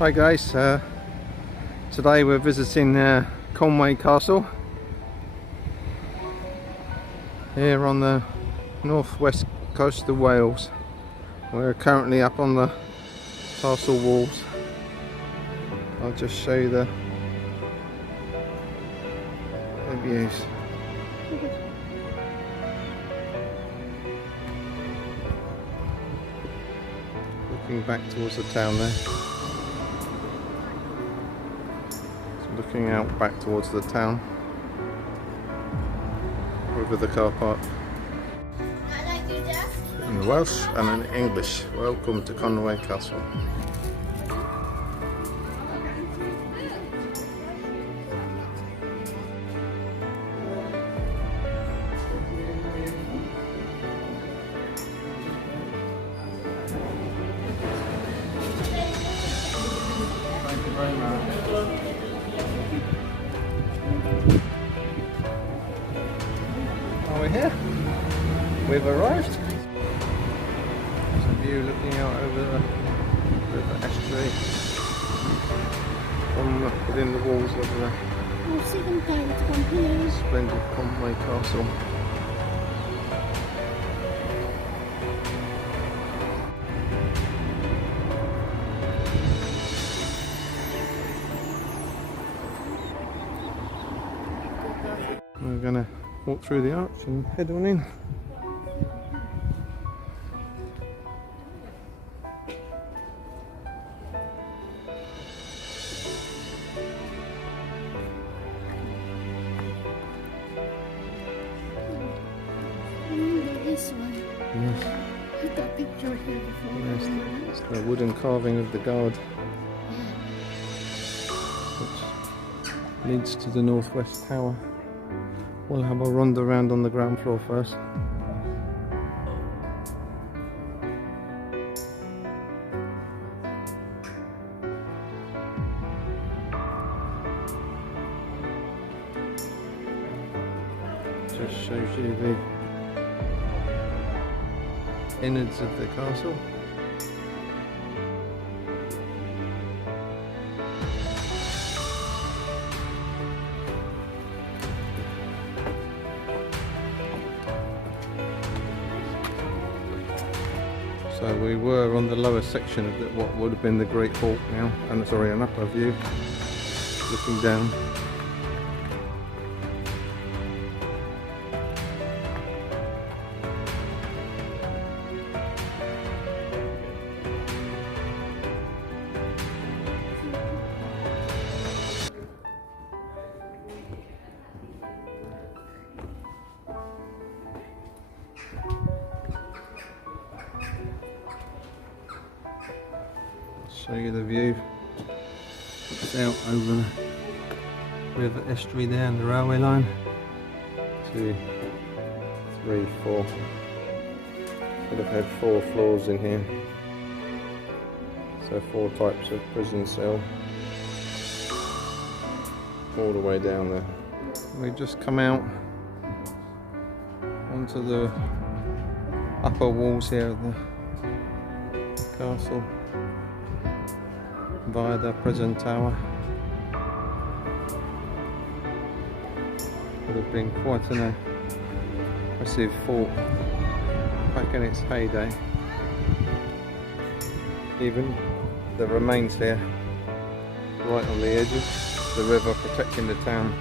Hi guys, today we're visiting Conway Castle here on the northwest coast of Wales. We're currently up on the castle walls. I'll just show you the views. Looking back towards the town there. Looking out back towards the town over the car park. In Welsh and in English, welcome to Conway Castle. Thank you very much. Are we here? We've arrived. There's a view looking out over the river estuary from within the walls of the splendid Conway Castle. We're going to walk through the arch and head on in. This one. Yes. I got a picture here before. Yes, it's the wooden carving of the guard, which leads to the northwest tower. We'll have a wander around on the ground floor first. Just shows you the innards of the castle. So we were on the lower section of what would have been the Great Hall now, and sorry, an upper view, looking down. Show you the view. It's out over the river estuary there and the railway line. 2, 3, 4. Would have had 4 floors in here. So 4 types of prison cell. All the way down there. We've just come out onto the upper walls here of the castle via the prison tower. Would have been quite an impressive fort back in its heyday. Even the remains here, right on the edges, the river protecting the town.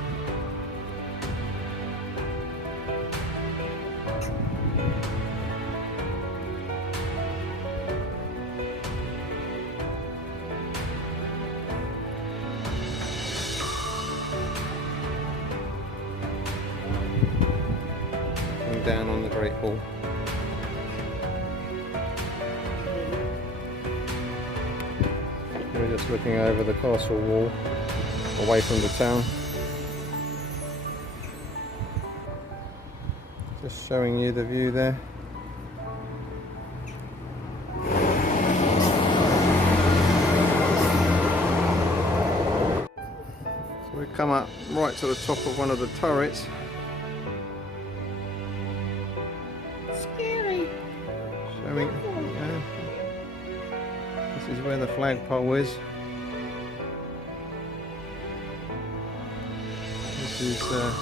Down on the Great Hall. We're just looking over the castle wall, away from the town. Just showing you the view there. So we come up right to the top of one of the turrets. Scary. Showing, this is where the flagpole is. This is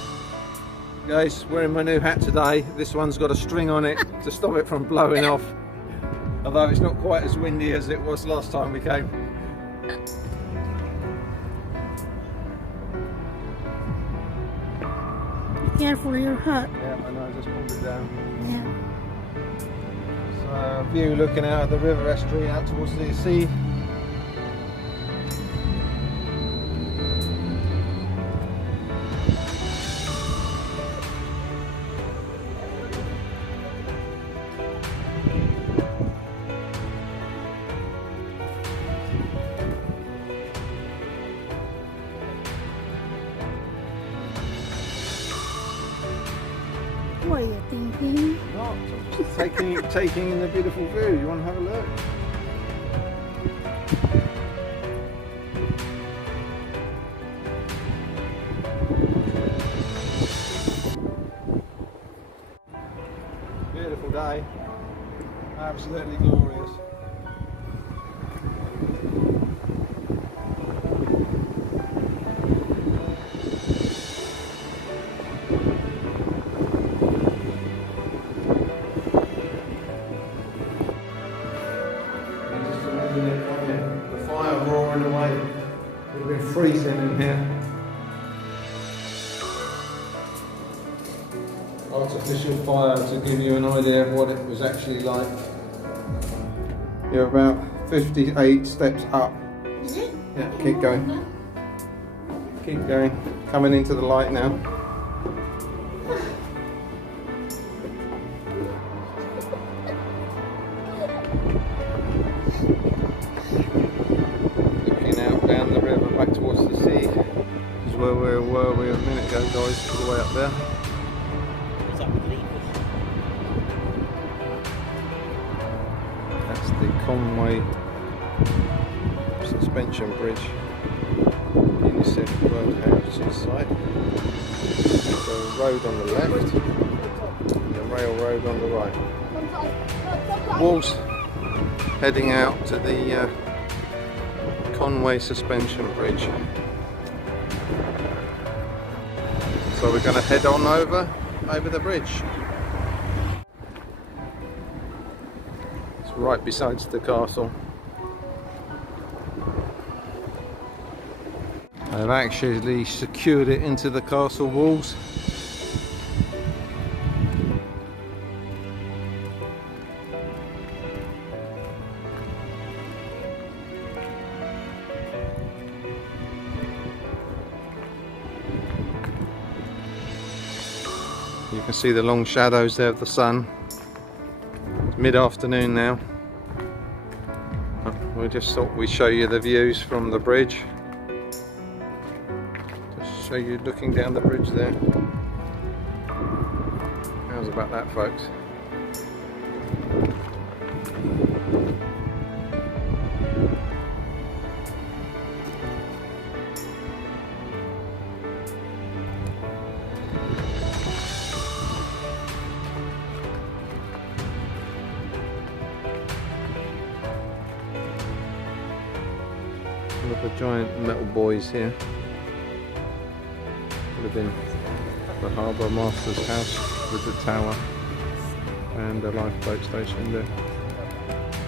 guys, wearing my new hat today. This one's got a string on it to stop it from blowing off, although it's not quite as windy as it was last time we came. Be careful your hat. Yeah, I know, I just pulled it down. Yeah. So view looking out of the river estuary out towards the sea. What are you thinking? Not, I'm just taking in the beautiful view. You want to have a look? Beautiful day. Absolutely glorious. The fire roaring away. It would have been freezing in here. Artificial fire to give you an idea of what it was actually like. You're about 58 steps up. Is it? Yeah, keep going. Keep going. Coming into the light now. Looking out down the river back towards the sea. This is where we were a minute ago, guys, all the way up there. That's the Conway suspension bridge. UNICEF World Heritage Site. The road on the left and the railroad on the right. Walls heading out to the Conway suspension bridge. So we're going to head on over the bridge. It's right beside the castle. I've actually secured it into the castle walls. You can see the long shadows there of the sun. It's mid-afternoon now. We just thought we'd show you the views from the bridge. Just show you looking down the bridge there. How's about that, folks? Look at the giant metal buoys here. Would have been the harbour master's house with the tower and a lifeboat station there.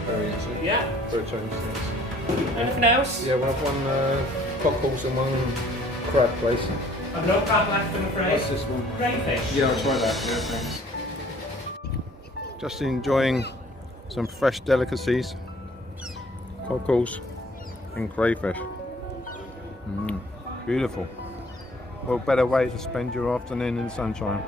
Very easy. Yeah. For a change things. Anything else? Yeah, we'll have one cockles and one crab, please. I've no crab left, I'm afraid. What's this one? Crayfish. Yeah, I'll try that. Yeah, thanks. Just enjoying some fresh delicacies. Cockles and crayfish. Beautiful. What better way to spend your afternoon in the sunshine?